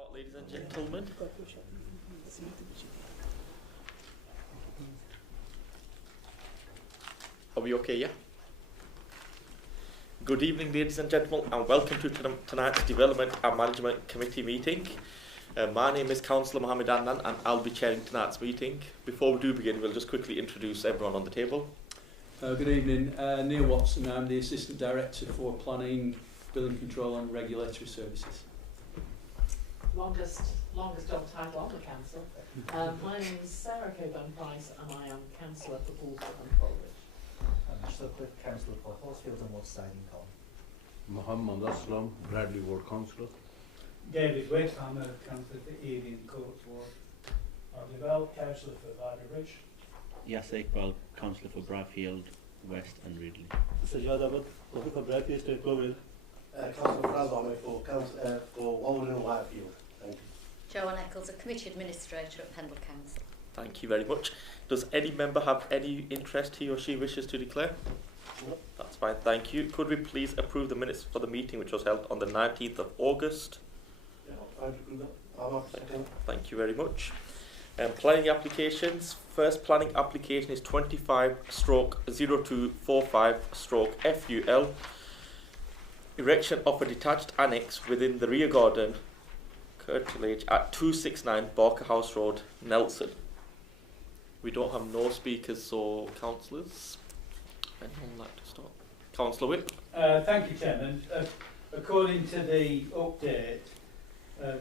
Start, ladies and gentlemen. Are we okay, yeah? Good evening, ladies and gentlemen, and welcome to tonight's Development and Management Committee meeting. My name is Councillor Mohammed Annan, and I'll be chairing tonight's meeting. Before we do begin, we'll just quickly introduce everyone on the table. Good evening, Neil Watson. I'm the Assistant Director for Planning, Building Control and Regulatory Services. Longest job title on the council. My name is Sarah Coburn-Price and I am Councillor for Poulsford and Coleridge. I'm Sutcliffe, Councillor for Horsfield and Woodside and Colne. Muhammad Aslam, Bradley Ward Councillor. David Witt, I'm a councillor for Ely and Court Ward. Bradley Bell, councillor for Vardy Ridge. Yasser Iqbal, Councillor for Bradfield, West and Ridley. Sajjad Ahmed, Councillor for Bradfield, State Clovelly. Councillor Fraz Ahmed for Walden and Whitefield. Thank you. Joanne Eccles, a Committee Administrator at Pendle Council. Thank you very much. Does any member have any interest he or she wishes to declare? No. That's fine, thank you. Could we please approve the minutes for the meeting which was held on the 19th of August? Yeah, I'll approve that. I'll have a second. Thank you very much. Planning applications. First planning application is 25/0245/FUL. Erection of a detached annex within the rear garden curtilage at 269 Barker House Road, Nelson. We don't have no speakers or councillors. Anyone like to start? Councillor Whip. Thank you, Chairman. According to the update,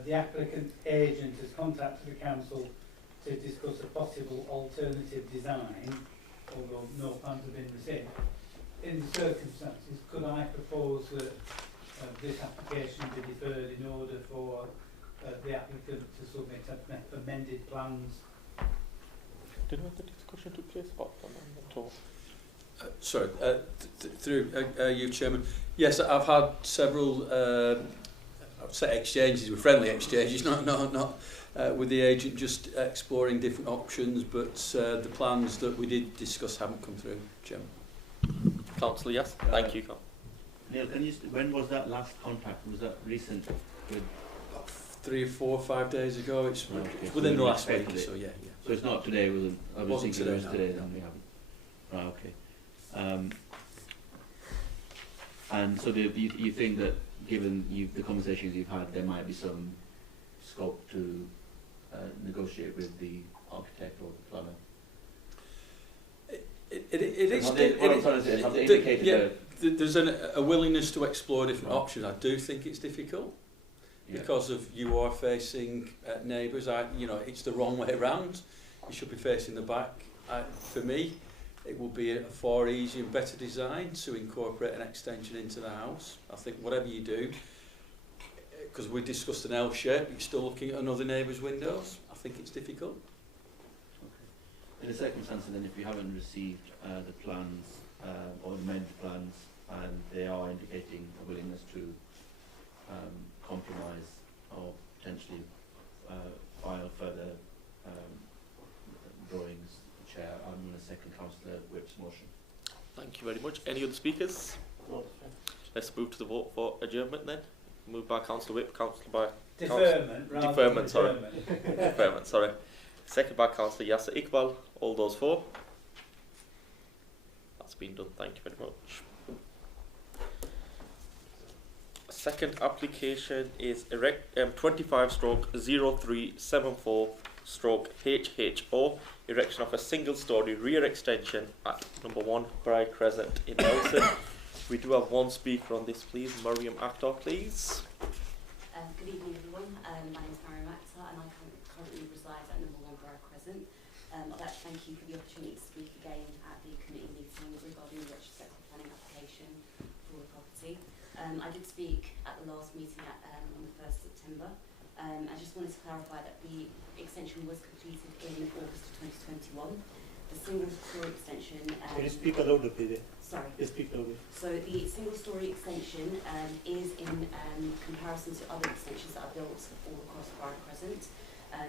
the applicant agent has contacted the council to discuss a possible alternative design, although no plans have been received. In the circumstances, could I propose that this application be deferred in order for the applicant to submit amended plans? Did the discussion took place about that at all? Sorry, through you, Chairman. Yes, I've had several I've set exchanges, with friendly exchanges, not with the agent, just exploring different options, but the plans that we did discuss haven't come through, Chairman. Councillor, yes. Thank you. Neil, when was that last contact? Was that recent? With 3 or 4 or 5 days ago. It's okay. within the last week week, so yeah. So it's not today, was it? I was Wasn't thinking it was today, today, no. then we haven't. Right, okay. And so you think that given the conversations you've had, there might be some scope to negotiate with the architect or the planner? There's a willingness to explore different options. I do think it's difficult because of you are facing neighbours. It's the wrong way around. You should be facing the back. For me, it will be a far easier and better design to incorporate an extension into the house. I think whatever you do, because we discussed an L shape, you're still looking at another neighbour's windows. I think it's difficult. In the circumstances, then, if you haven't received the plans or amended plans, and they are indicating a willingness to compromise or potentially file further drawings, Chair, I'm going to second Councillor Whip's motion. Thank you very much. Any other speakers? No. Let's move to the vote for adjournment then. Moved by Councillor Whip, Councillor by Deferment. Deferment, sorry. Deferment, sorry. Second by Councillor Yasser Iqbal. All those for? That's been done. Thank you very much. Second application is 25/0374/HHO. Erection of a single-storey rear extension at number 1 Bry Crescent in Nelson. We do have one speaker on this, please. Mariam Akhtar, please. Good evening, everyone. My name is Mariam Akhtar and I currently reside at number 1 Borough Crescent. I'd like to thank you for the opportunity to speak again at the committee meeting regarding the retrospective planning application for the property. I did speak at the last meeting on the 1st September. I just wanted to clarify that the extension was completed in August of 2021. The single-storey extension... Can you speak louder, please? Sorry. Speak louder. So the single-storey extension is in comparison to other extensions that are built all across Borough Crescent.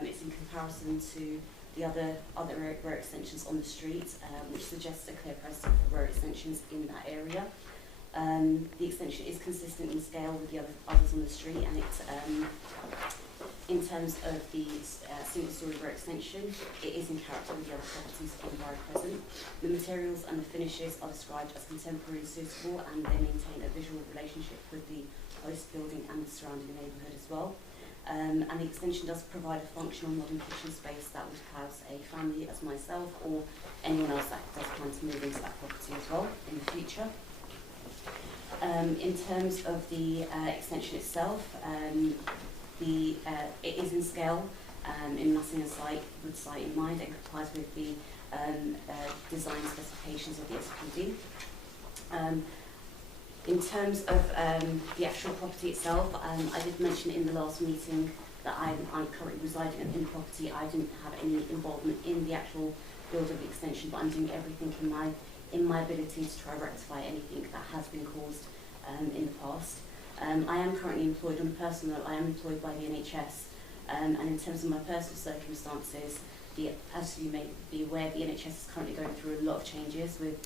It's in comparison to the other road extensions on the street, which suggests a clear precedent for road extensions in that area. The extension is consistent in scale with the others on the street, and it's in terms of the single-storey borough extension, it is in character with the other properties on Borough Crescent. The materials and the finishes are described as contemporary and suitable, and they maintain a visual relationship with the host building and the surrounding neighbourhood as well. And the extension does provide a functional modern kitchen space that would house a family as myself or anyone else that does plan to move into that property as well in the future. In terms of the extension itself, it is in scale, in massing a site with site in mind, and complies with the design specifications of the SPD. In terms of the actual property itself, I did mention in the last meeting that I'm currently residing in the property. I didn't have any involvement in the actual build of the extension, but I'm doing everything in my ability to try to rectify anything that has been caused in the past. I am currently employed on a personal note. I am employed by the NHS, and in terms of my personal circumstances, as you may be aware, the NHS is currently going through a lot of changes with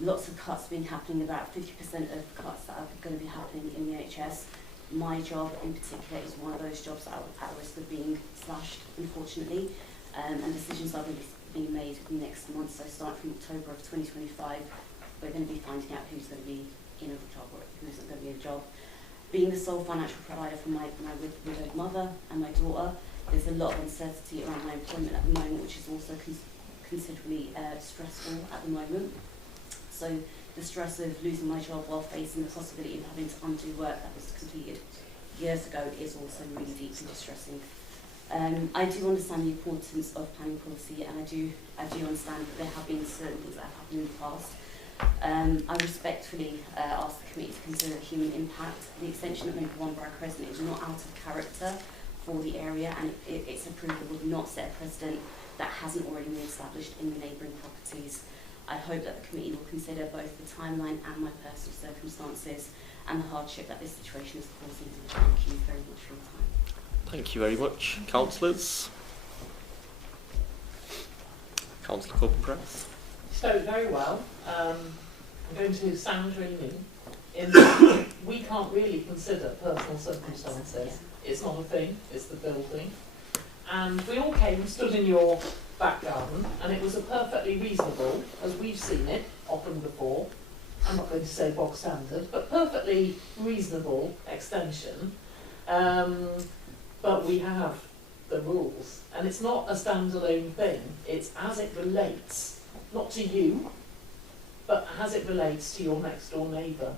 lots of cuts happening, about 50% of cuts that are going to be happening in the NHS. My job in particular is one of those jobs that are at risk of being slashed, unfortunately, and decisions are going to be made next month. So starting from October of 2025, we're going to be finding out who's going to be in a job or who isn't going to be in a job. Being the sole financial provider for my widowed mother and my daughter, there's a lot of uncertainty around my employment at the moment, which is also considerably stressful at the moment. So the stress of losing my job while facing the possibility of having to undo work that was completed years ago is also really deeply distressing. I do understand the importance of planning policy, and I do understand that there have been certain things that have happened in the past. I respectfully ask the committee to consider the human impact. The extension of Number 1 Borough Crescent is not out of character for the area, and its approval would not set a precedent that hasn't already been established in the neighbouring properties. I hope that the committee will consider both the timeline and my personal circumstances and the hardship that this situation is causing. Thank you very much for your time. Thank you very much. Councillors? Councillor Copen-Price? So, very well. I'm going to sound really mean in that we can't really consider personal circumstances. It's not a thing, it's the building. And we all came and stood in your back garden, and it was a perfectly reasonable, as we've seen it often before, I'm not going to say bog standard, but perfectly reasonable extension. But we have the rules, and it's not a standalone thing, it's as it relates, not to you, but as it relates to your next door neighbour.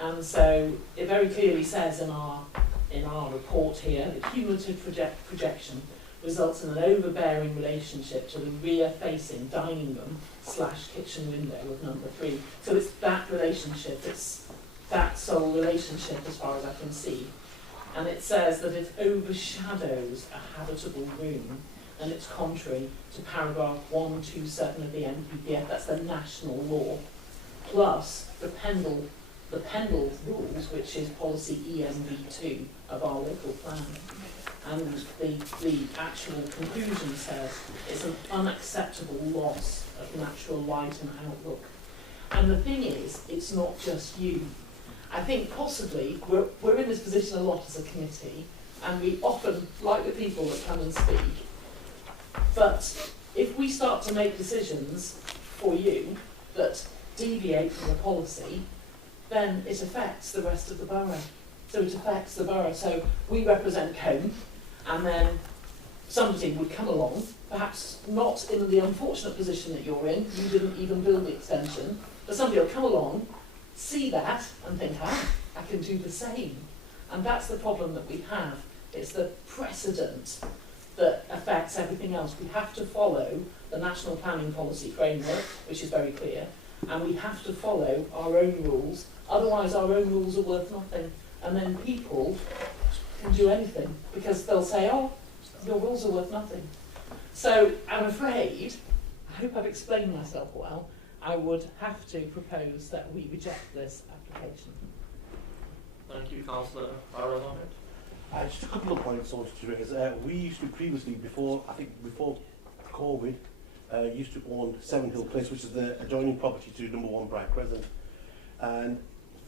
And so it very clearly says in our report here that cumulative projection results in an overbearing relationship to the rear-facing dining room / kitchen window of Number 3. So it's that relationship, it's that sole relationship as far as I can see. And it says that it overshadows a habitable room, and it's contrary to paragraph 127 of the NPPF, that's the national law, plus the Pendle rules, which is policy EMV2 of our local plan. And the actual conclusion says it's an unacceptable loss of natural light and outlook. And the thing is, it's not just you. I think possibly we're in this position a lot as a committee, and we often like the people that come and speak. But if we start to make decisions for you that deviate from the policy, then it affects the rest of the borough. So it affects the borough. So we represent Combe, and then somebody would come along, perhaps not in the unfortunate position that you're in, you didn't even build the extension, but somebody will come along, see that, and think, I can do the same. And that's the problem that we have. It's the precedent that affects everything else. We have to follow the National Planning Policy Framework, which is very clear, and we have to follow our own rules, otherwise our own rules are worth nothing. And then people can do anything, because they'll say, oh, your rules are worth nothing. So I'm afraid, I hope I've explained myself well, I would have to propose that we reject this application. Thank you, Councillor Barrow. Just a couple of points I wanted to raise. We used to previously, before COVID, used to own Seven Hill Place, which is the adjoining property to Number 1 Borough Crescent. And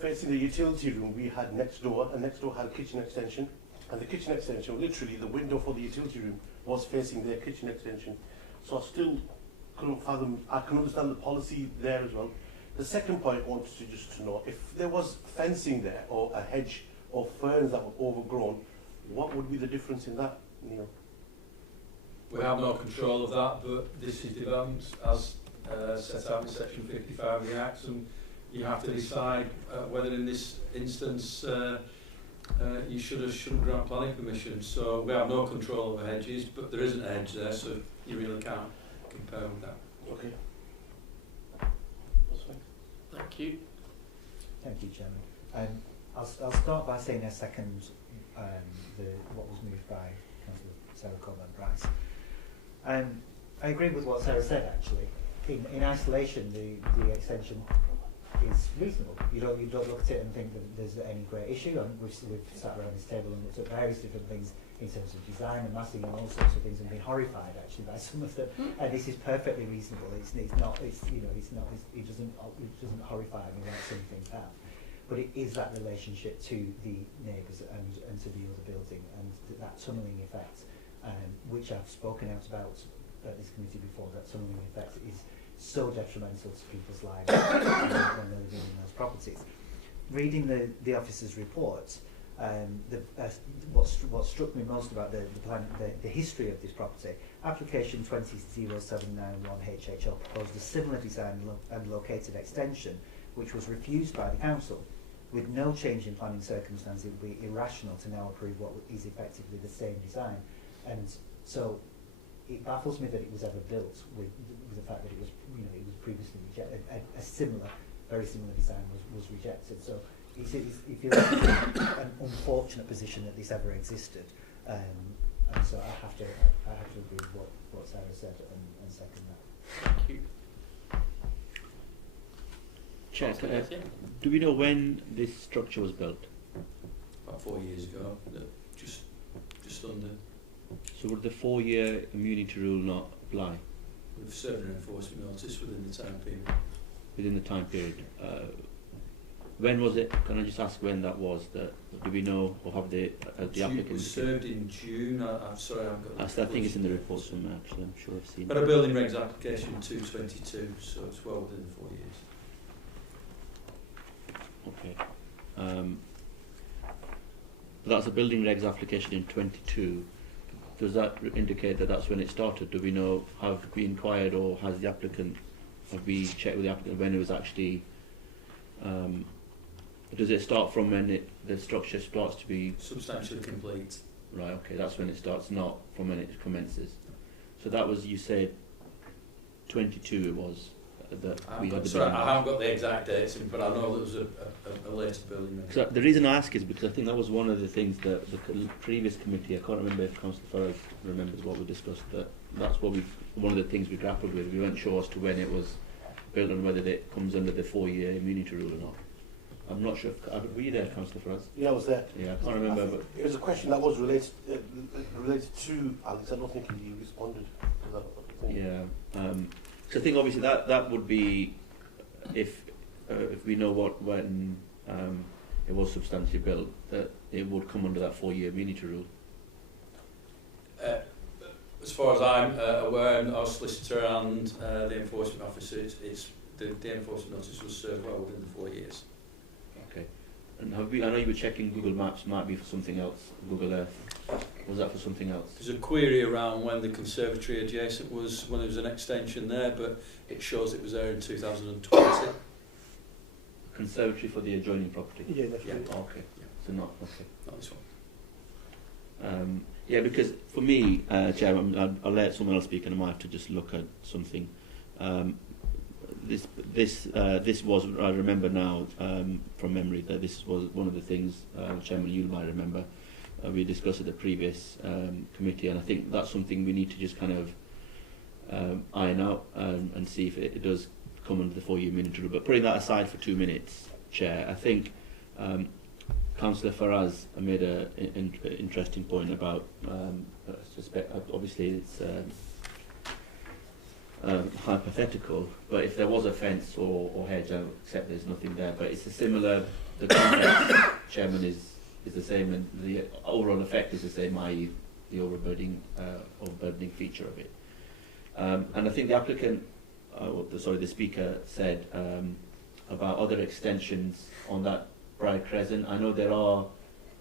facing the utility room we had next door, and next door had a kitchen extension, and the kitchen extension, literally the window for the utility room was facing their kitchen extension. So I still couldn't fathom, I can understand the policy there as well. The second point I wanted to just to know, if there was fencing there, or a hedge, or ferns that were overgrown, what would be the difference in that, Neil? We have no control of that, but this is development as set out in section 55 of the Act, and you have to decide whether in this instance you should or shouldn't grant planning permission. So we have no control over hedges, but there isn't a hedge there, so you really can't compare with that. Okay. That's fine. Thank you. Thank you, Chairman. I'll start by saying a second what was moved by Councillor Sarah Coleman-Price. I agree with what Sarah said, actually. In isolation, the extension is reasonable. You don't look at it and think that there's any great issue. And we've sat around this table and looked at various different things in terms of design and massing and all sorts of things, and been horrified actually by some of them. And this is perfectly reasonable. It doesn't horrify me like some things have. But it is that relationship to the neighbours and to the other building, and that tunnelling effect, which I've spoken out about at this committee before. That tunnelling effect is so detrimental to people's lives when they're living in those properties. Reading the officer's report, what struck me most about the history of this property, application 200791HHL proposed a similar design and located extension, which was refused by the council. With no change in planning circumstances, it would be irrational to now approve what is effectively the same design. And so it baffles me that it was ever built with the fact that it was previously rejected. A very similar design was rejected. So it feels like an unfortunate position that this ever existed. And so I have to agree with what Sarah said and second that. Thank you. Chair, do we know when this structure was built? About 4 years ago, just under. So would the 4-year immunity rule not apply? We've served an enforcement notice within the time period. Within the time period. When was it? Can I just ask when that was? Do we know, or have the applicant? It was served in June. I'm sorry, I've got. I think it's in the report somewhere. Actually, I'm sure I've seen. But a building regs application 222, so it's well within the 4 years. Okay. That's a building regs application in 22. Does that indicate that that's when it started? Do we know, have we inquired, or have we checked with the applicant when it was actually, does it start from when the structure starts to be substantially complete? Right, okay, that's when it starts, not from when it commences. So that was, you said, 22 it was. I haven't got the exact dates, but I know there was a later building. The reason I ask is because I think that was one of the things that the previous committee, I can't remember if Councillor Farage remembers what we discussed, that's one of the things we grappled with. We weren't sure as to when it was built and whether it comes under the 4-year immunity rule or not. I'm not sure. Were you there, Councillor Farage? Yeah, I was there. Yeah, I can't remember. But it was a question that was related to Alex. I don't think he responded to that. Yeah. So I think obviously that would be if we know when it was substantially built, that it would come under that 4-year immunity rule. As far as I'm aware, and our solicitor and the enforcement officer, the enforcement notice was served well within the 4 years. Okay. And I know you were checking Google Maps, might be for something else, Google Earth. Was that for something else? There's a query around when the conservatory adjacent was, when there was an extension there, but it shows it was there in 2020. Conservatory for the adjoining property? Yeah, that's right. Oh, okay. Yeah. So not, okay. Not this one. Yeah, because for me, Chair, I'll let someone else speak and I might have to just look at something. This was, I remember now from memory, that this was one of the things, Chairman, you might remember, we discussed at the previous committee, and I think that's something we need to just kind of iron out and see if it does come under the 4-year immunity rule. But putting that aside for 2 minutes, Chair, I think Councillor Faraz made an interesting point about, obviously it's hypothetical, but if there was a fence or hedge, I accept there's nothing there, but it's a similar, the context, Chairman, is the same, and the overall effect is the same, i.e. the overburdening feature of it. And I think the applicant, the speaker said about other extensions on that Briar Crescent. I know there are,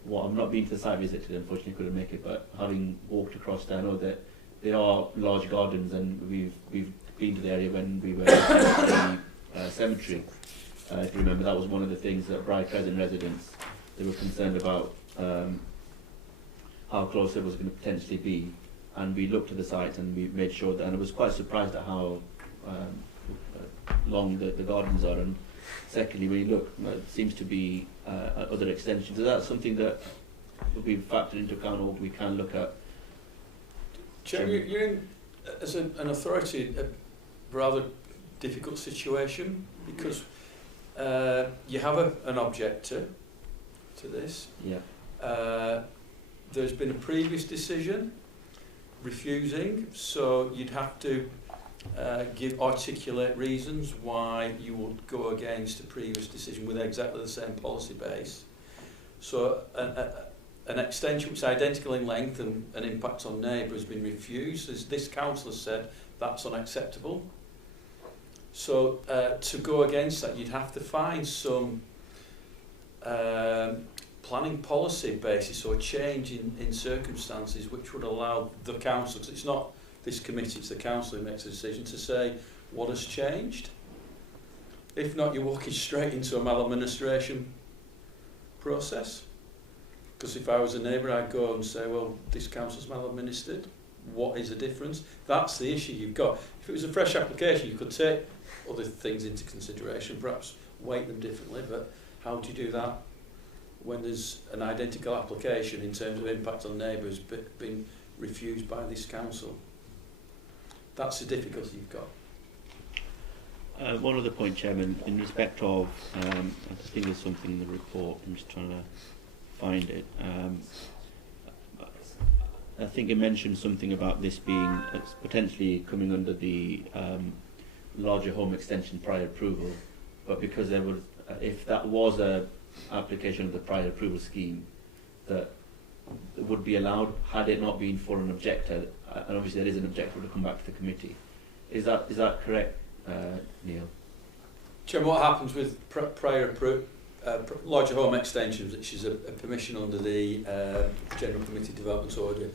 I'm not being to the site visit today, unfortunately couldn't make it, but having walked across there, I know that there are large gardens, and we've been to the area when we were at the cemetery. If you remember, that was one of the things that Briar Crescent residents, they were concerned about how close it was going to potentially be, and we looked at the site and we made sure that, and I was quite surprised at how long the gardens are, and secondly, when you look, it seems to be other extensions. Is that something that will be factored into account, or we can look at? Chairman, you're in, as an authority, a rather difficult situation, because you have an objector to this. Yeah. There's been a previous decision refusing, so you'd have to articulate reasons why you would go against a previous decision with exactly the same policy base. So an extension which is identical in length and an impact on neighbour has been refused. As this council has said, that's unacceptable. So to go against that, you'd have to find some planning policy basis or change in circumstances which would allow the council, because it's not this committee, it's the council who makes a decision, to say what has changed. If not, you're walking straight into a maladministration process. Because if I was a neighbour, I'd go and say, well, this council's maladministered. What is the difference? That's the issue you've got. If it was a fresh application, you could take other things into consideration, perhaps weight them differently, but how do you do that when there's an identical application in terms of impact on neighbours being refused by this council? That's the difficulty you've got. One other point, Chairman, in respect of, I think there's something in the report, I'm just trying to find it. I think it mentioned something about this being potentially coming under the larger home extension prior approval, but because there was, if that was a application of the prior approval scheme, that it would be allowed had it not been for an objector, and obviously there is an objector to come back to the committee. Is that correct, Neil? Chairman, what happens with larger home extensions, which is a permission under the General Committee Development Order,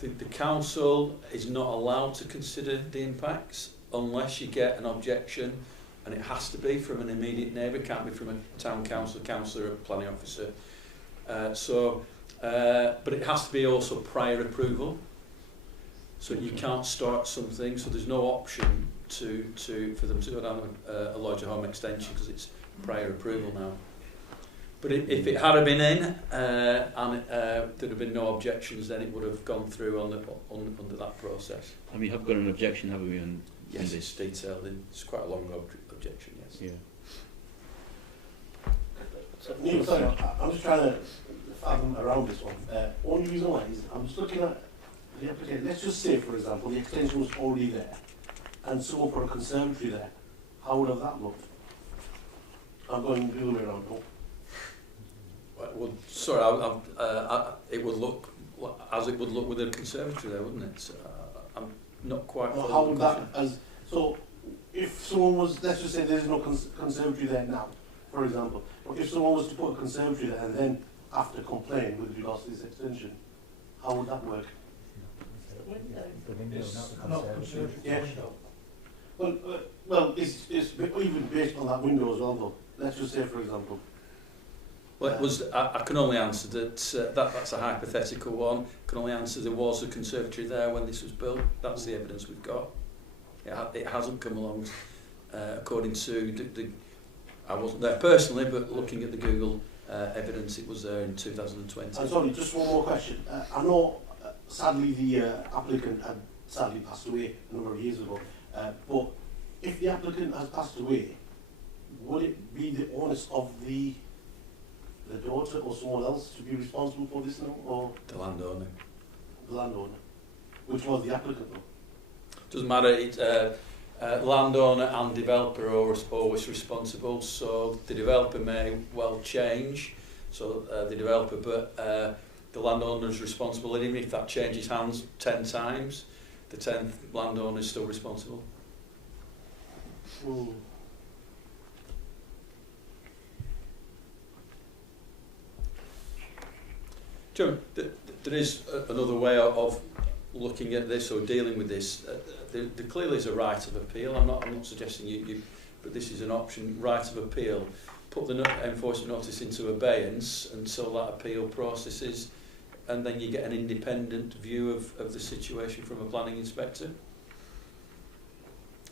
the council is not allowed to consider the impacts unless you get an objection, and it has to be from an immediate neighbour, it can't be from a town council, councillor or planning officer. But it has to be also prior approval. So you can't start something, so there's no option for them to go down a larger home extension because it's prior approval now. But if it had been in and there'd have been no objections, then it would have gone through under that process. And we have got an objection, haven't we? Yes, it's detailed. It's quite a long objection. Yes. Yeah. So, Neil, sorry, I'm just trying to fathom around this one. Only reason why is I'm just looking at the application. Let's just say, for example, the extension was already there, and someone put a conservatory there. How would have that looked? I'm going the other way around. No? Well, sorry, it would look as it would look with a conservatory there, wouldn't it? So, I'm not quite. Well, how would that? So, if someone was, let's just say there's no conservatory there now, for example, but if someone was to put a conservatory there and then after complain with regards to this extension, how would that work? The window, not the conservatory. Yeah. Well, it's even based on that window as well, though. Let's just say, for example. Well, it was. I can only answer that. That's a hypothetical one. I can only answer there was a conservatory there when this was built. That's the evidence we've got. It hasn't come along according to the. I wasn't there personally, but looking at the Google evidence, it was there in 2020. I'm sorry, just one more question. I know, sadly, the applicant had sadly passed away a number of years ago. But if the applicant has passed away, would it be the onus of the daughter or someone else to be responsible for this now, or the landowner? The landowner, which was the applicant, though. Doesn't matter. landowner and developer are always responsible, so the developer may well change, so the developer, but the landowner is responsible, and even if that changes hands 10 times, the 10th landowner is still responsible. Mm. John, there is another way of looking at this or dealing with this. There clearly is a right of appeal. I'm not suggesting you, but this is an option. Right of appeal. Put the enforcement notice into abeyance until that appeal processes, and then you get an independent view of the situation from a planning inspector.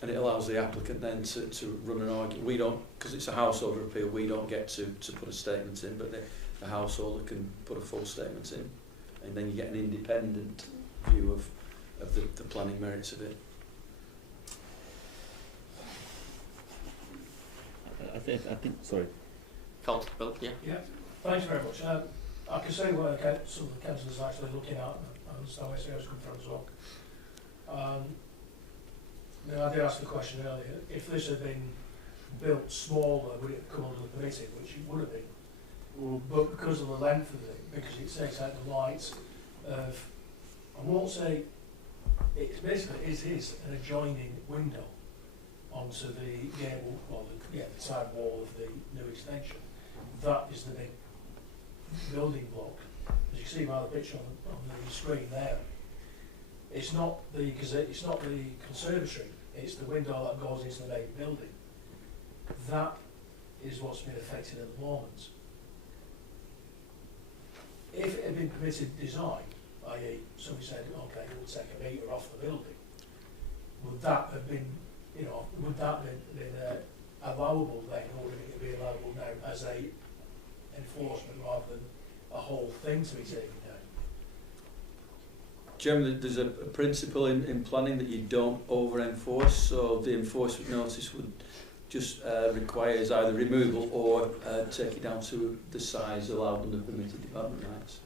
And it allows the applicant then to run an argument. We don't, because it's a householder appeal, we don't get to put a statement in, but the householder can put a full statement in, and then you get an independent view of the planning merits of it. I think. Sorry. Councillor Bill, yeah. Yeah, thanks very much. I can say what some of the councillors are actually looking at, and I understand where it's come from as well. Now, I did ask the question earlier, if this had been built smaller, would it come under the permitted, which it would have been. But because of the length of it, because it takes out the light of, I won't say, it basically is an adjoining window onto the gable, well, the side wall of the new extension. That is the big building block. As you can see by the picture on the screen there, it's not the conservatory, it's the window that goes into the main building. That is what's been affected at the moment. If it had been permitted design, i.e. somebody said, okay, we'll take a metre off the building, would that have been, would that have been allowable then, or would it be allowable now as a enforcement rather than a whole thing to be taken down? Generally, there's a principle in planning that you don't over-enforce, so the enforcement notice would just requires either removal or take it down to the size allowed under permitted development rights.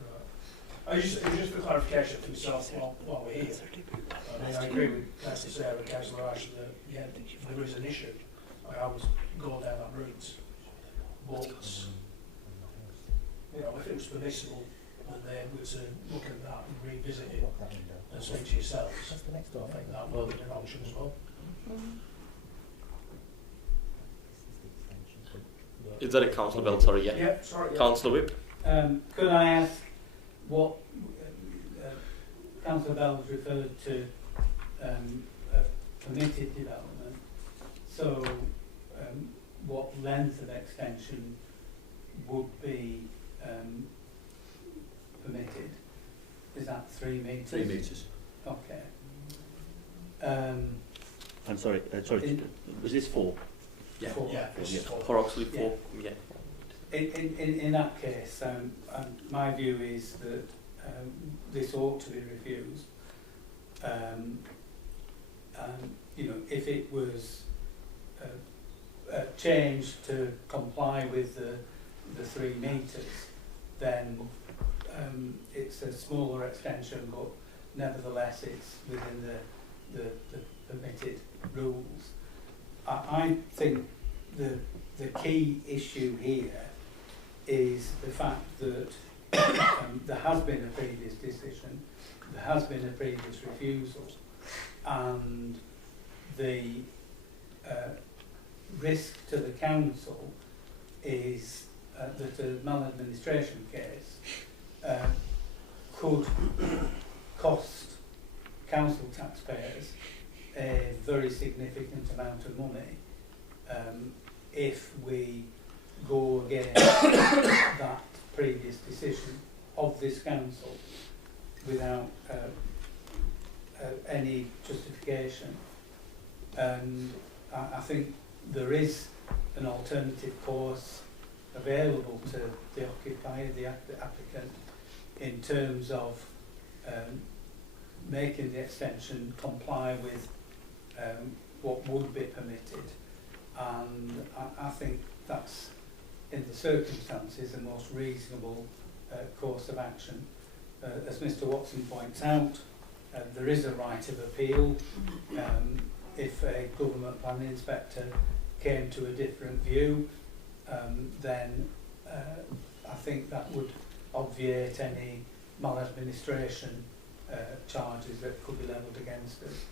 Right. Just for clarification for myself while we're here, I mean, I agree with Councillor Sarah and Councillor Ash that there is an issue. I always go down that route, but if it was permissible, and they were to look at that and revisit it and say to yourselves, I think that would be an option as well. Is that it, Councillor Bell? Sorry, yeah. Yeah, sorry. Yeah. Councillor Whip. Could I ask what Councillor Bell has referred to a permitted development? So, what length of extension would be permitted? Is that 3 metres? 3 metres. Okay. I'm sorry. Was this 4? Yeah. 4. Yeah. Approximately 4. Yeah. In that case, my view is that this ought to be refused. If it was changed to comply with the 3 metres, then it's a smaller extension, but nevertheless it's within the permitted rules. I think the key issue here is the fact that there has been a previous decision, there has been a previous refusal, and the risk to the council is that a maladministration case could cost council taxpayers a very significant amount of money if we go against that previous decision of this council without any justification. And I think there is an alternative course available to the occupier, the applicant, in terms of making the extension comply with what would be permitted, and I think that's, in the circumstances, the most reasonable course of action. As Mr Watson points out, there is a right of appeal, if a government planning inspector came to a different view, then I think that would obviate any maladministration charges that could be levelled against us.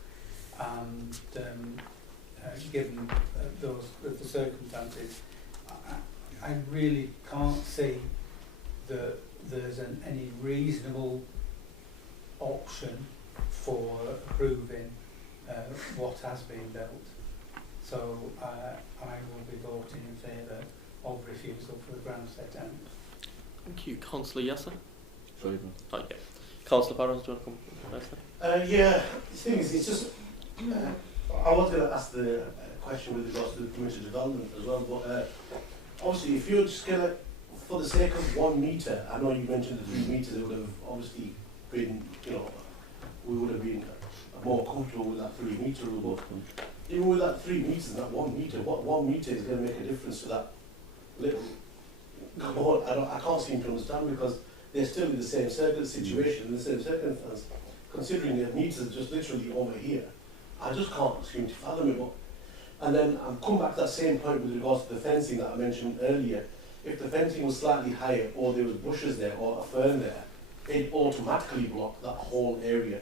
And given the circumstances, I really can't see that there's any reasonable option for approving what has been built. So I will be voting in favour of refusal for the ground set out. Thank you. Councillor Yasser? Sorry, Oh, yeah. Councillor Barrows, do you want to come? Yeah, the thing is, it's just, I was going to ask the question with regards to the permitted development as well, but obviously if you're just going to, for the sake of 1 metre, I know you mentioned the 3 metres, it would have obviously been, you know, we would have been more comfortable with that 3 metre rule, but even with that 3 metres and that 1 metre, what 1 metre is going to make a difference to that little, I can't seem to understand, because they're still in the same situation, in the same circumstance, considering their meters just literally over here. I just can't seem to fathom it. But, and then I'm come back to that same point with regards to the fencing that I mentioned earlier. If the fencing was slightly higher, or there was bushes there, or a fern there, it automatically blocked that whole area.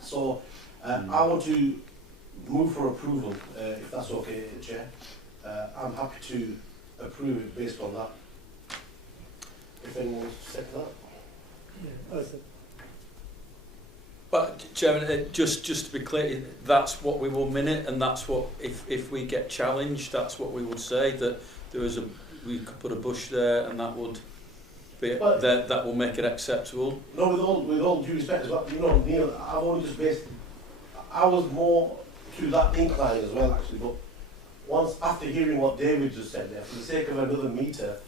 So I want to move for approval, if that's okay, Chair. I'm happy to approve it based on that. If anyone wants to second that. But Chairman, just to be clear, that's what we will minute, and that's what, if we get challenged, that's what we would say, that there is we could put a bush there, and that would be that will make it acceptable. No, with all due respect, as well, you know, Neil, I've only just based. I was more to that incline as well, actually. But once after hearing what David just said there, for the sake of another metre,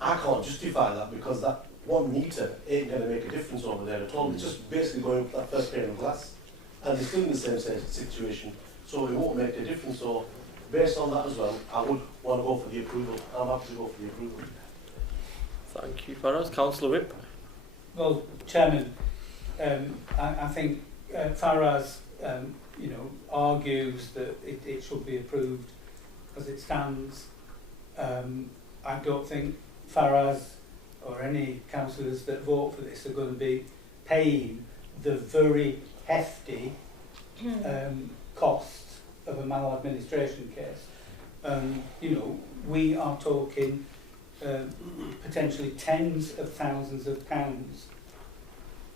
I can't justify that, because that 1 metre ain't going to make a difference over there at all. It's just basically going for that first pane of glass, and they're still in the same situation, so it won't make a difference. So based on that as well, I would want to go for the approval. I'm happy to go for the approval. Thank you, Barrows. Councillor Whip? Well, Chairman, I think Faraz, you know, argues that it should be approved as it stands. I don't think Faraz or any councillors that vote for this are going to be paying the very hefty costs of a maladministration case. You know, we are talking potentially tens of thousands of pounds,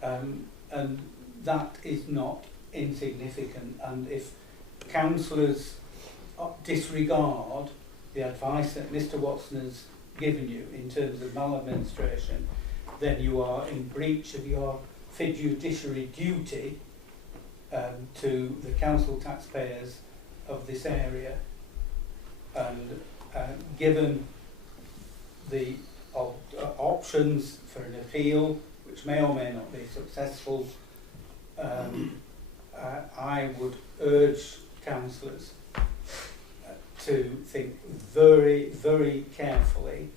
and that is not insignificant. And if councillors disregard the advice that Mr Watson has given you in terms of maladministration, then you are in breach of your fiduciary duty to the council taxpayers of this area. And given the options for an appeal, which may or may not be successful, I would urge councillors to think very, very carefully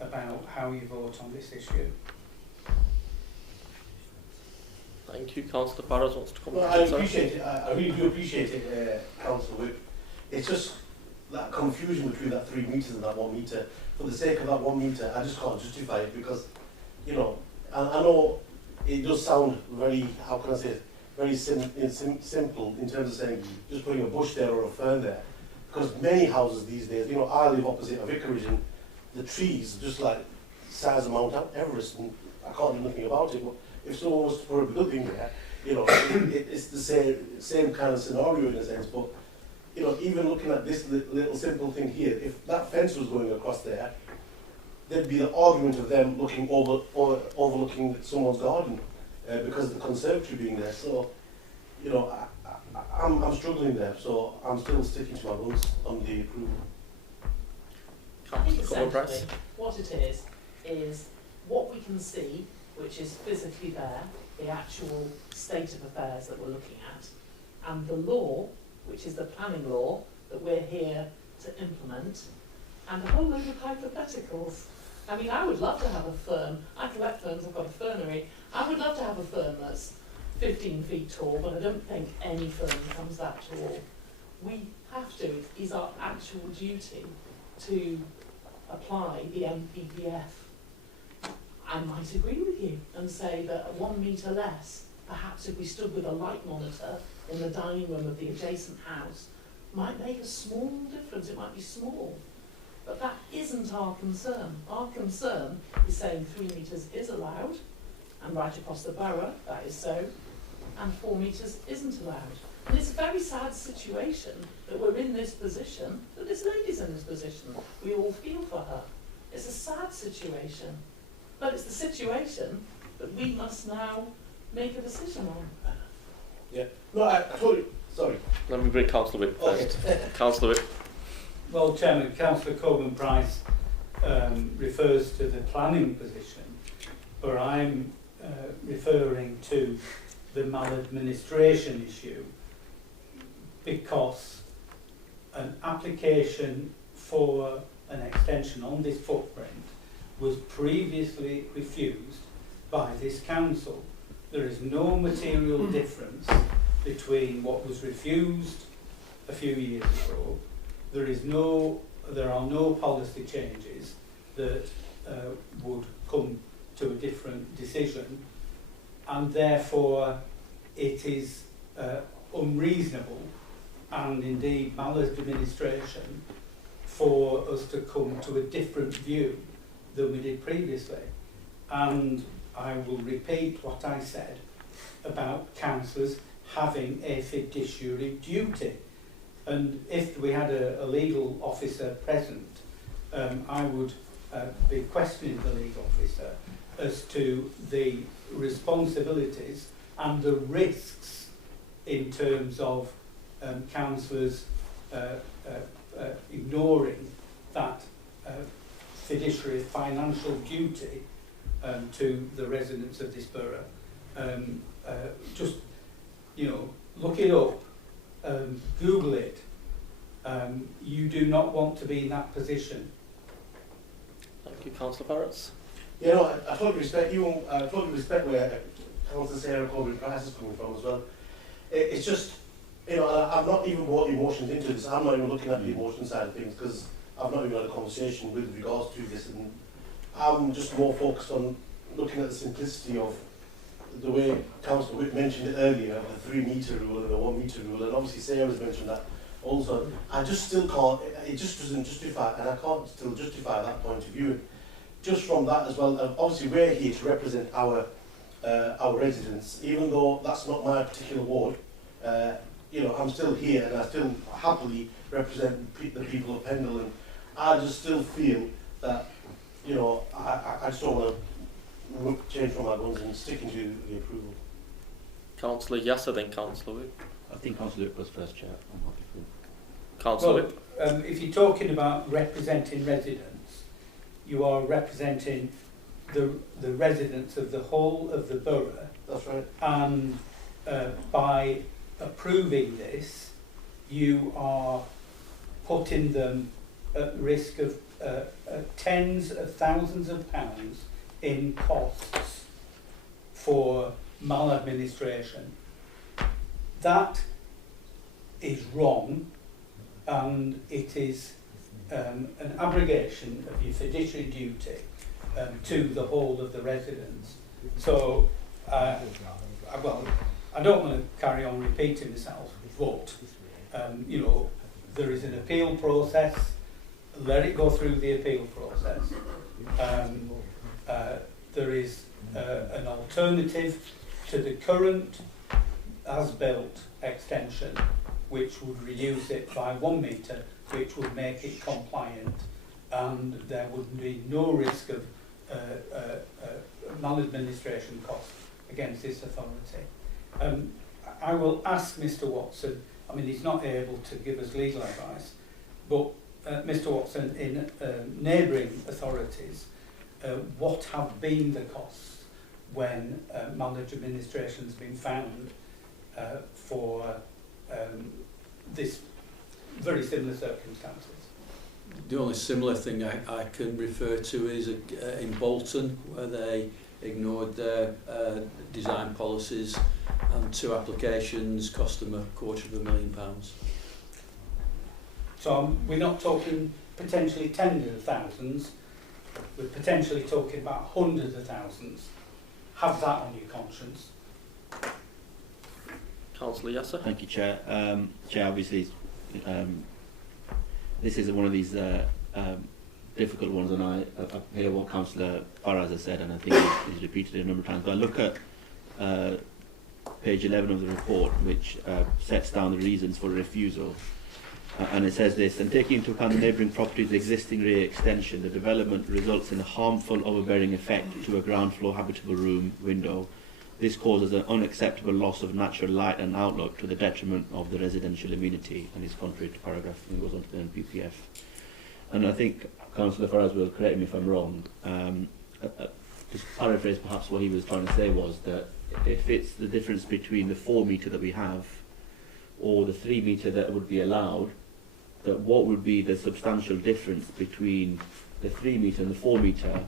about how you vote on this issue. Thank you. Councillor Barrows wants to come Well, back. I appreciate it. I really do appreciate it, Councillor Whip. It's just that confusion between that 3 metres and that 1 metre. For the sake of that 1 metre, I just can't justify it, because, you know, I know it does sound very, how can I say it, very simple in terms of saying just putting a bush there or a fern there. Because many houses these days, you know, I live opposite a vicarage, and the trees are just like the size of Mount Everest, and I can't do nothing about it. But if someone was to put a building there, you know, it's the same kind of scenario in a sense. But, you know, even looking at this little simple thing here, if that fence was going across there, there'd be the argument of them looking overlooking someone's garden because of the conservatory being there. So, you know, I'm struggling there, so I'm still sticking to my guns on the approval. I think essentially what it is what we can see, which is physically there, the actual state of affairs that we're looking at, and the law, which is the planning law that we're here to implement, and a whole load of hypotheticals. I mean, I would love to have a fern. I collect ferns, I've got a fernery. I would love to have a fern that's 15 feet tall, but I don't think any fern comes that tall. we have to, it is our actual duty to apply the MPPF. I might agree with you and say that 1 metre less, perhaps if we stood with a light monitor in the dining room of the adjacent house, might make a small difference. It might be small. But that isn't our concern. Our concern is saying 3 metres is allowed, and right across the borough, that is so, and 4 metres isn't allowed. And it's a very sad situation that we're in this position, that this lady's in this position. We all feel for her. It's a sad situation, but it's the situation that we must now make a decision on. Yeah. No, I totally. Sorry. Let me bring Councillor Whip first. Councillor Whip. Well, Chairman, Councillor Coleman Price refers to the planning position, but I'm referring to the maladministration issue, because an application for an extension on this footprint was previously refused by this council. There is no material difference between what was refused a few years ago. There are no policy changes that would come to a different decision, and therefore it is unreasonable and indeed maladministration for us to come to a different view than we did previously. And I will repeat what I said about councillors having a fiduciary duty. And if we had a legal officer present, I would be questioning the legal officer as to the responsibilities and the risks in terms of councillors ignoring that fiduciary financial duty to the residents of this borough. Just, look it up, Google it. You do not want to be in that position. Thank you, Councillor Barretts. You know, I totally respect you. I totally respect where Councillor Sarah Coleman Price is coming from as well. It's just, I've not even brought emotions into this. I'm not even looking at the emotion side of things because I've not even had a conversation with regards to this, and I'm just more focused on looking at the simplicity of the way Councillor Whip mentioned it earlier, the 3 metre rule and the 1 metre rule, and obviously Sarah's mentioned that also. I just still can't, it just doesn't justify, and I can't still justify that point of view. Just from that as well, obviously we're here to represent our residents, even though that's not my particular ward. I'm still here and I still happily represent the people of Pendle, and I just still feel that, I just don't want to change from my guns and sticking to the approval. Councillor Yasser, then Councillor Whip. I think Councillor Whip was first, Chair. I'm happy for. Councillor Whip. If you're talking about representing residents, you are representing the residents of the whole of the borough. That's right. And by approving this, you are putting them at risk of tens of thousands of pounds in costs for maladministration. That is wrong, and it is an abrogation of your fiduciary duty to the whole of the residents. So, I don't want to carry on repeating myself, but there is an appeal process. Let it go through the appeal process. There is an alternative to the current as-built extension, which would reduce it by 1 metre, which would make it compliant, and there would be no risk of maladministration costs against this authority. I will ask Mr. Watson, he's not able to give us legal advice, but Mr. Watson, in neighbouring authorities, what have been the costs when maladministration has been found for this very similar circumstances? The only similar thing I can refer to is in Bolton, where they ignored their design policies, and 2 applications cost them £250,000. So we're not talking potentially tens of thousands, we're potentially talking about hundreds of thousands. Have that on your conscience. Councillor Yasser. Thank you, Chair. Chair, obviously, this is one of these difficult ones, and I hear what Councillor Faraz has said, and I think he's repeated it a number of times. But I look at page 11 of the report, which sets down the reasons for refusal. And it says this: and taking into account the neighbouring property's existing rear extension, the development results in a harmful overbearing effect to a ground floor habitable room window. This causes an unacceptable loss of natural light and outlook to the detriment of the residential amenity, and is contrary to paragraph, and goes on to the NPPF. And I think Councillor Faraz will correct me if I'm wrong. Just paraphrase perhaps what he was trying to say was that if it's the difference between the 4 metre that we have or the 3 metre that would be allowed, that what would be the substantial difference between the 3 metre and the 4 metre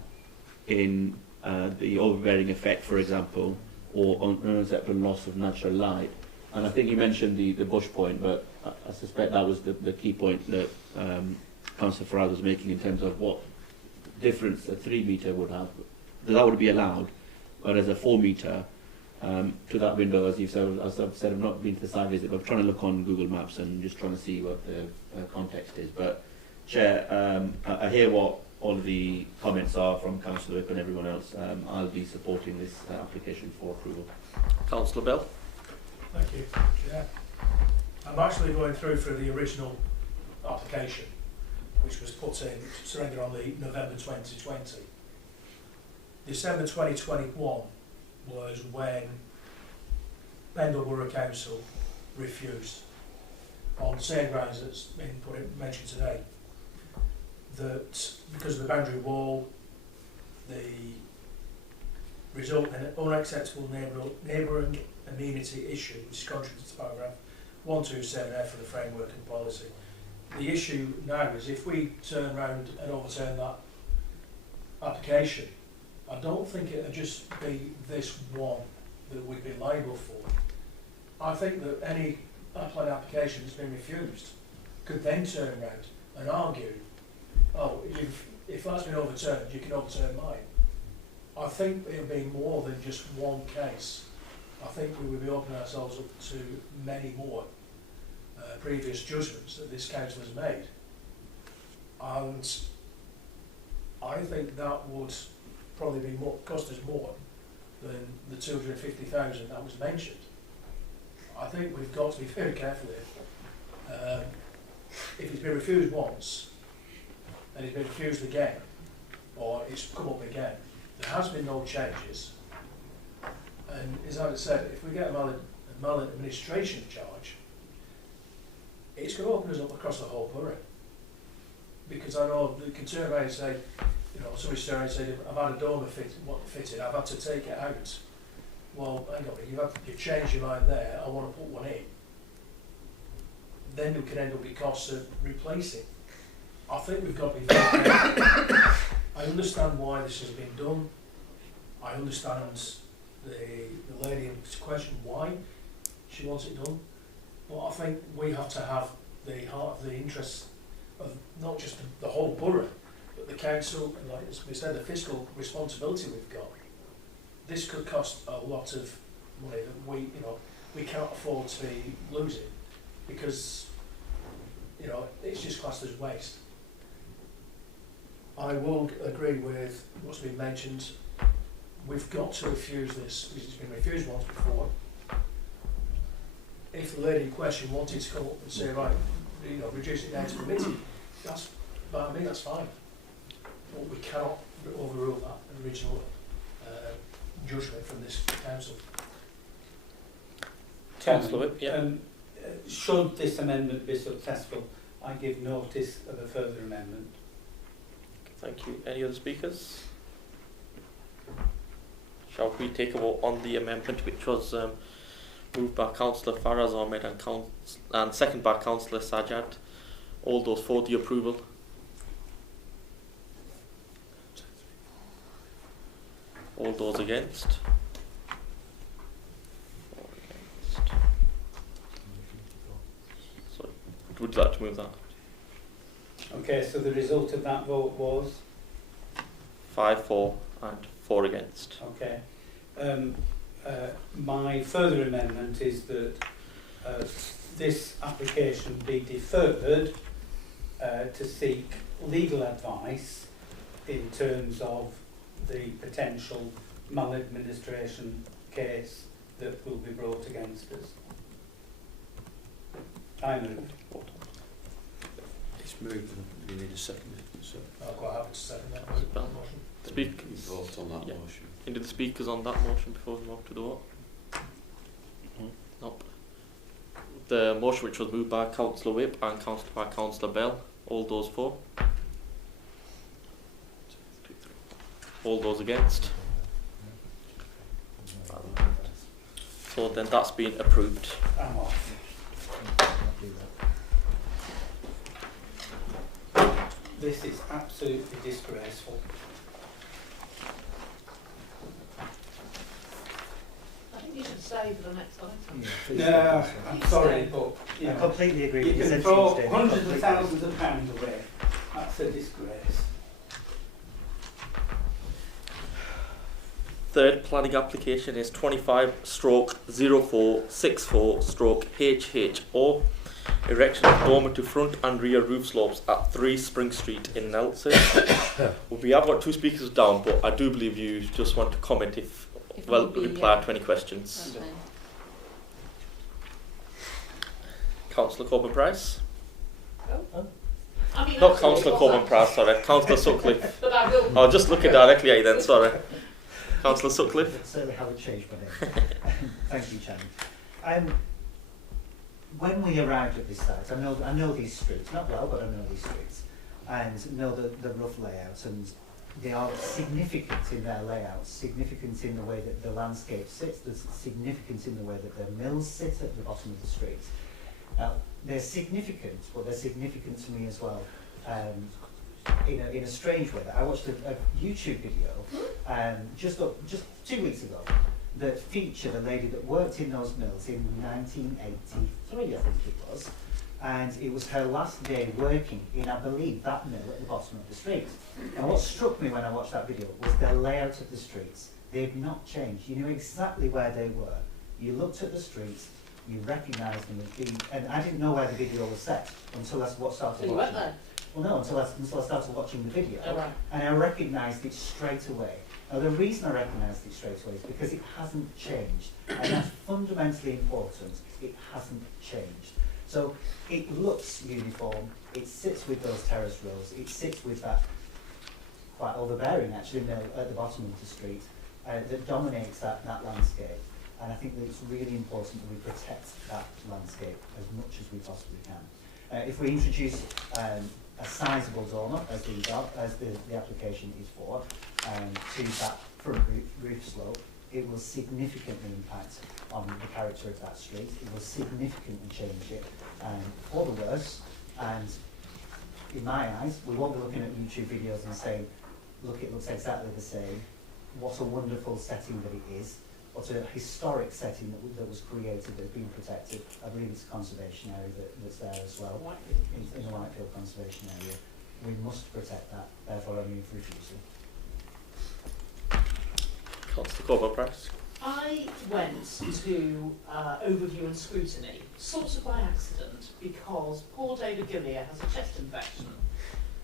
in the overbearing effect, for example, or unacceptable loss of natural light. And I think you mentioned the bush point, but I suspect that was the key point that Councillor Faraz was making in terms of what difference a 3 metre would have. That would be allowed, whereas a 4 metre to that window, as you've said, as I've said, I've not been to the site visit, but I'm trying to look on Google Maps and just trying to see what the context is. But Chair, I hear what all of the comments are from Councillor Whip and everyone else. I'll be supporting this application for approval. Councillor Bell. Thank you, Chair. I'm actually going through for the original application, which was put in, surrendered on the November 2020. December 2021 was when Pendle Borough Council refused, on the same grounds that's been mentioned today, that because of the boundary wall, the result in an unacceptable neighbouring amenity issue, which is contrary to paragraph 127F of the framework and policy. The issue now is if we turn round and overturn that application, I don't think it would just be this one that we'd be liable for. I think that any planning application that's been refused could then turn around and argue, oh, if that's been overturned, you can overturn mine. I think it would be more than just one case. I think we would be opening ourselves up to many more previous judgments that this council has made. And I think that would probably be cost us more than the 250,000 that was mentioned. I think we've got to be very careful here. If it's been refused once, and it's been refused again, or it's come up again, there has been no changes. And as I said, if we get a maladministration charge, it's going to open us up across the whole borough. Because I know the can turn around and say, you know, somebody's turning around and say, I've had a dormer fitted, I've had to take it out. Well, hang on, you've changed your mind there, I want to put one in. Then we can end up with costs of replacing. I think we've got to be very careful. I understand why this has been done. I understand the lady in question why she wants it done. But I think we have to have the heart of the interests of not just the whole borough, but the council, and like we said, the fiscal responsibility we've got. This could cost a lot of money that we can't afford to be losing, because it's just classed as waste. I will agree with what's been mentioned. We've got to refuse this, because it's been refused once before. If the lady in question wanted to come up and say, right, reduce it down to committee, by me that's fine. But we cannot overrule that original judgment from this council. Councillor Whip, yeah. Should this amendment be successful, I give notice of a further amendment. Thank you. Any other speakers? Shall we take a vote on the amendment, which was moved by Councillor Faraz Ahmed and second by Councillor Sajjad? All those for the approval? All those against? So, would you like to move that? Okay, so the result of that vote was? 5 for and 4 against. Okay. My further amendment is that this application be deferred to seek legal advice in terms of the potential maladministration case that will be brought against us. I move. It's moved and you need a second. So I'm quite happy to second that Well, motion. Speak. vote on that Yeah. motion. Into the speakers on that motion before we move to the vote. Nope. The motion which was moved by Councillor Whip and councilled by Councillor Bell. All those for? All those against? So then that's been approved. I'm off. This is absolutely disgraceful. I think you should stay for the next item. No, I'm sorry, but you I know, completely agree with you the can sentiment, throw David, hundreds of completely. thousands of pounds away. That's a disgrace. Third planning application is 25/0464/HHO. Erection of dormer to front and rear roof slopes at 3 Spring Street in Nelson. We have got 2 speakers down, but I do believe you just want to comment if well, need be, reply to any questions. Okay. Councillor Corbyn Price? I mean, Not absolutely, Councillor what's Corbyn that? Price, sorry. Councillor Sutcliffe. But I will. I was just looking directly at you then, sorry. Councillor Sutcliffe? I certainly haven't changed my name. Thank you, Chairman. When we arrived at this site, I know these streets, not well, but I know these streets, and know the rough layouts, and they are significant in their layouts, significant in the way that the landscape sits, there's significant in the way that the mills sit at the bottom of the street. They're significant, but they're significant to me as well. In a strange way, I watched a YouTube video just 2 weeks ago that featured a lady that worked in those mills in 1983, I think it was, and it was her last day working in, I believe, that mill at the bottom of the street. And what struck me when I watched that video was the layout of the streets. They've not changed. You knew exactly where they were. You looked at the streets, you recognised them as being, and I didn't know where the video was set until I started So you watching went it. there? Well, no, until I started watching the video, Oh, right. and I recognised it straight away. Now, the reason I recognised it straight away is because it hasn't changed, and that's fundamentally important. It hasn't changed. So it looks uniform, it sits with those terrace rows, it sits with that quite overbearing, actually, mill at the bottom of the street that dominates that landscape. And I think that it's really important that we protect that landscape as much as we possibly can. If we introduce a sizable dormer, as the application is for, to that front roof slope, it will significantly impact on the character of that street. It will significantly change it for the worse. And in my eyes, we won't be looking at YouTube videos and saying, look, it looks exactly the same. What a wonderful setting that it is. What a historic setting that was created, that's been protected. I believe it's a conservation area that's there as well, in the Whitefield Conservation Area. We must protect that, therefore I move refusal. Councillor Corbyn Price? I went to overview and scrutiny, sort of by accident, because poor David Gillier has a chest infection.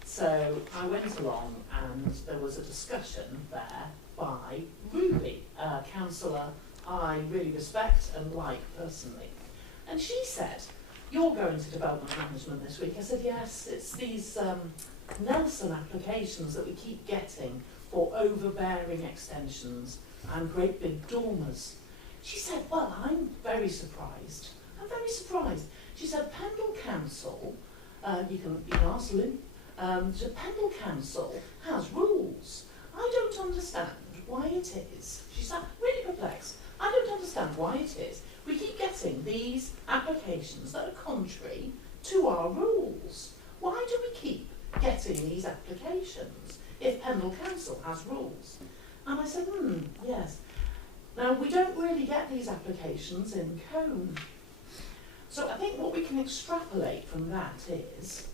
So I went along and there was a discussion there by Ruby, a councillor I really respect and like personally. And she said, you're going to development management this week. I said, yes, it's these Nelson applications that we keep getting for overbearing extensions and great big dormers. She said, well, I'm very surprised. I'm very surprised. She said, Pendle Council, you can ask Lynn, so Pendle Council has rules. I don't understand why it is. She said, really perplexed. I don't understand why it is. We keep getting these applications that are contrary to our rules. Why do we keep getting these applications if Pendle Council has rules? And I said, yes. Now, we don't really get these applications in Cone. So I think what we can extrapolate from that is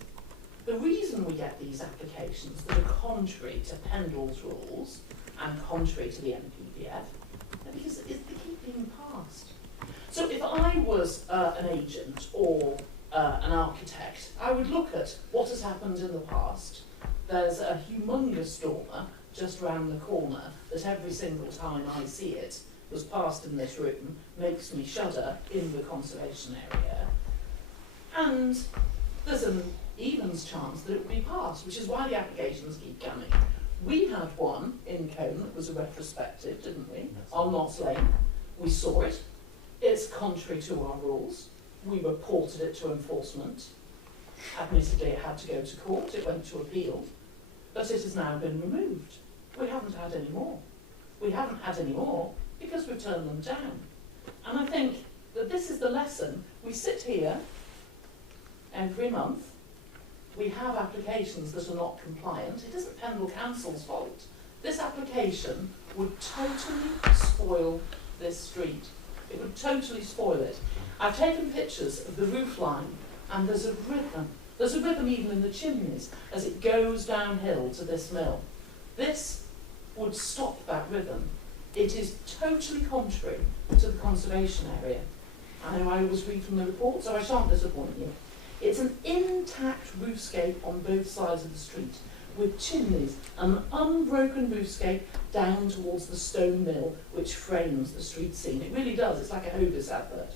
The reason we get these applications that are contrary to Pendle's rules and contrary to the NPPF are because they keep being passed. So if I was an agent or an architect, I would look at what has happened in the past. There's a humongous dormer just round the corner that every single time I see it was passed in this room makes me shudder in the conservation area. And there's an evens chance that it will be passed, which is why the applications keep coming. We had one in Cone that was a retrospective, didn't we, on Notts Lane. We saw it. It's contrary to our rules. We reported it to enforcement. Admittedly, it had to go to court. It went to appeal. But it has now been removed. We haven't had any more. We haven't had any more because we've turned them down. And I think that this is the lesson. We sit here every month. We have applications that are not compliant. It isn't Pendle Council's fault. This application would totally spoil this street. It would totally spoil it. I've taken pictures of the roof line, and there's a rhythm. There's a rhythm even in the chimneys as it goes downhill to this mill. This would stop that rhythm. It is totally contrary to the conservation area. I know I always read from the report, so I shan't disappoint you. It's an intact roofscape on both sides of the street, with chimneys and an unbroken roofscape down towards the stone mill, which frames the street scene. It really does. It's like a Hovis advert.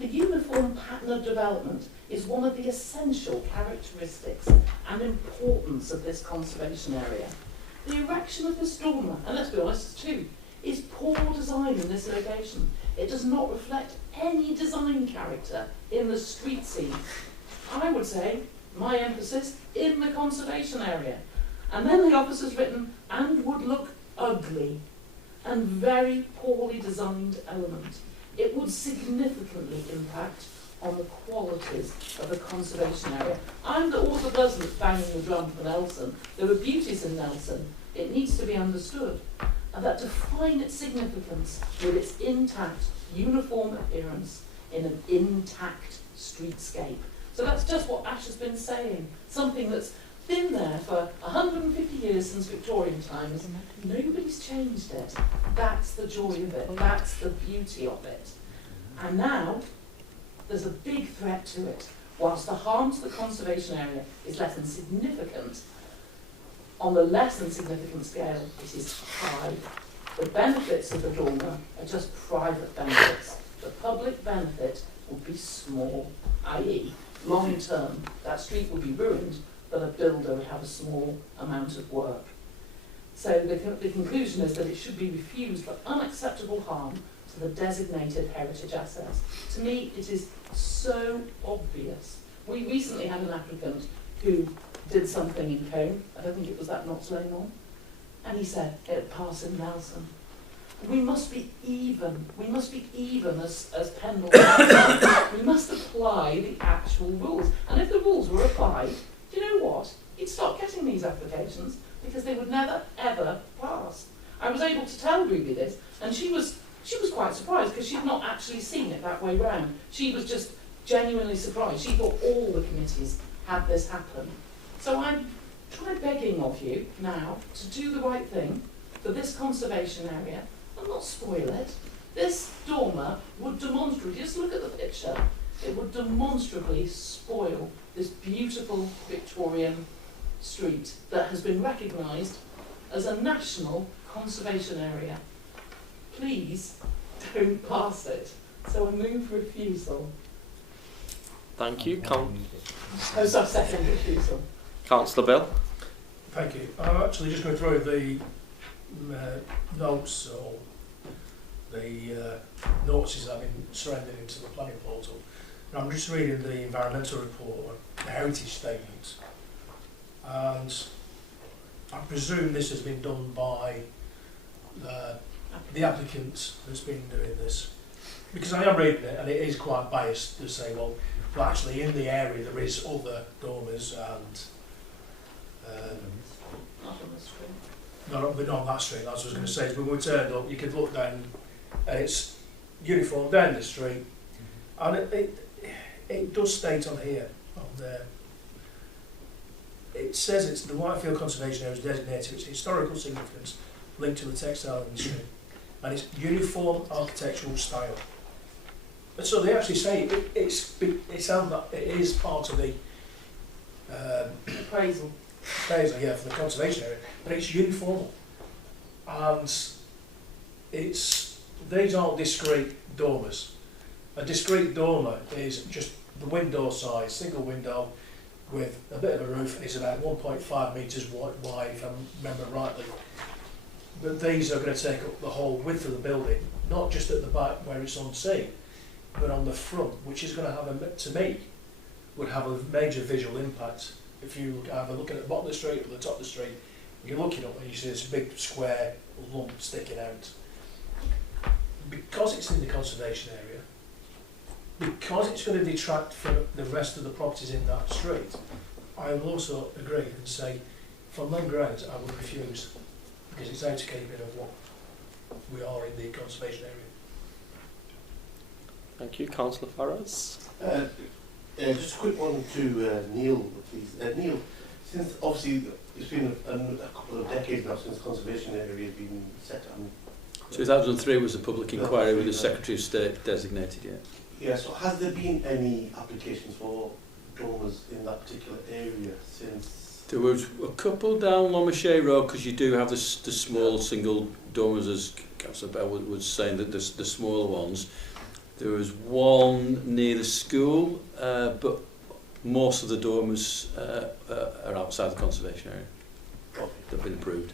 The uniform pattern of development is one of the essential characteristics and importance of this conservation area. The erection of this dormer, and let's be honest too, is poor design in this location. It does not reflect any design character in the street scene. I would say, my emphasis, in the conservation area. And then the officer's written, and would look ugly, and very poorly designed element. It would significantly impact on the qualities of the conservation area. I'm the author doesn't banging the drum for Nelson. There are beauties in Nelson. It needs to be understood. And that define its significance with its intact, uniform appearance in an intact streetscape. So that's just what Ash has been saying. Something that's been there for 150 years since Victorian times. Nobody's changed it. That's the joy of it. That's the beauty of it. And now, there's a big threat to it. Whilst the harm to the conservation area is less than significant, on the less than significant scale, it is high. The benefits of the dormer are just private benefits. The public benefit would be small, i.e., long term, that street would be ruined, but a builder would have a small amount of work. So the conclusion is that it should be refused for unacceptable harm to the designated heritage assets. To me, it is so obvious. We recently had an applicant who did something in Cone, I don't think it was that Notts Lane one, and he said it'd pass in Nelson. We must be even. We must be even as Pendle. We must apply the actual rules. And if the rules were applied, do you know what? You'd stop getting these applications because they would never, ever pass. I was able to tell Ruby this, and she was quite surprised because she'd not actually seen it that way round. She was just genuinely surprised. She thought all the committees had this happen. So I'm trying begging of you now to do the right thing for this conservation area and not spoil it. This dormer would demonstrably, just look at the picture, it would demonstrably spoil this beautiful Victorian street that has been recognised as a national conservation area. Please don't pass it. So I move refusal. Thank you. Second refusal. Councillor Bill. Thank you. I'm actually just going through the notes or the notices that have been surrendered into the planning portal. And I'm just reading the environmental report, the heritage statement, and I presume this has been done by the applicant that's been doing this. Because I am reading it and it is quite biased to say, well actually in the area there is other dormers and not on that street, that's what I was going to say. When we turned up, you could look down and it's uniform down the street, and it does state on here on there. It says it's the Whitefield Conservation Area is designated its historical significance linked to the textile industry and its uniform architectural style. And so they actually say it sounds like it is part of the Appraisal. appraisal, yeah, for the conservation area, but it's uniform. And these aren't discrete dormers. A discrete dormer is just the window size, single window with a bit of a roof, and it's about 1.5 metres wide, if I remember rightly. But these are going to take up the whole width of the building, not just at the back where it's on sea, but on the front, which is going to have, to me, would have a major visual impact. If you have a look at the bottom of the street or the top of the street, you're looking up and you see this big square lump sticking out. Because it's in the conservation area, because it's going to detract from the rest of the properties in that street, I will also agree and say, from them grounds, I would refuse, because it's out of keeping of what we are in the conservation area. Thank you, Councillor Farras. Just a quick one to Neil, please. Neil, since obviously it's been a couple of decades now since conservation area has been set up. 2003 was the public inquiry with the Secretary of State designated, yeah. Yeah, so has there been any applications for dormers in that particular area since? There was a couple down Lomache Road, because you do have the small single dormers, as Councillor Bell was saying, that the smaller ones. There was one near the school, but most of the dormers are outside the conservation area. Okay. They've been approved.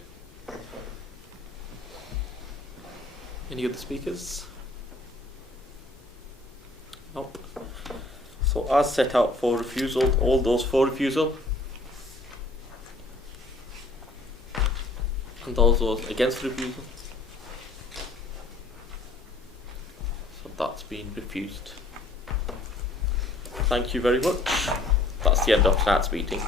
Any other speakers? Nope. So as set out for refusal, all those for refusal? And all those against refusal? So that's been refused. Thank you very much. That's the end of tonight's meeting.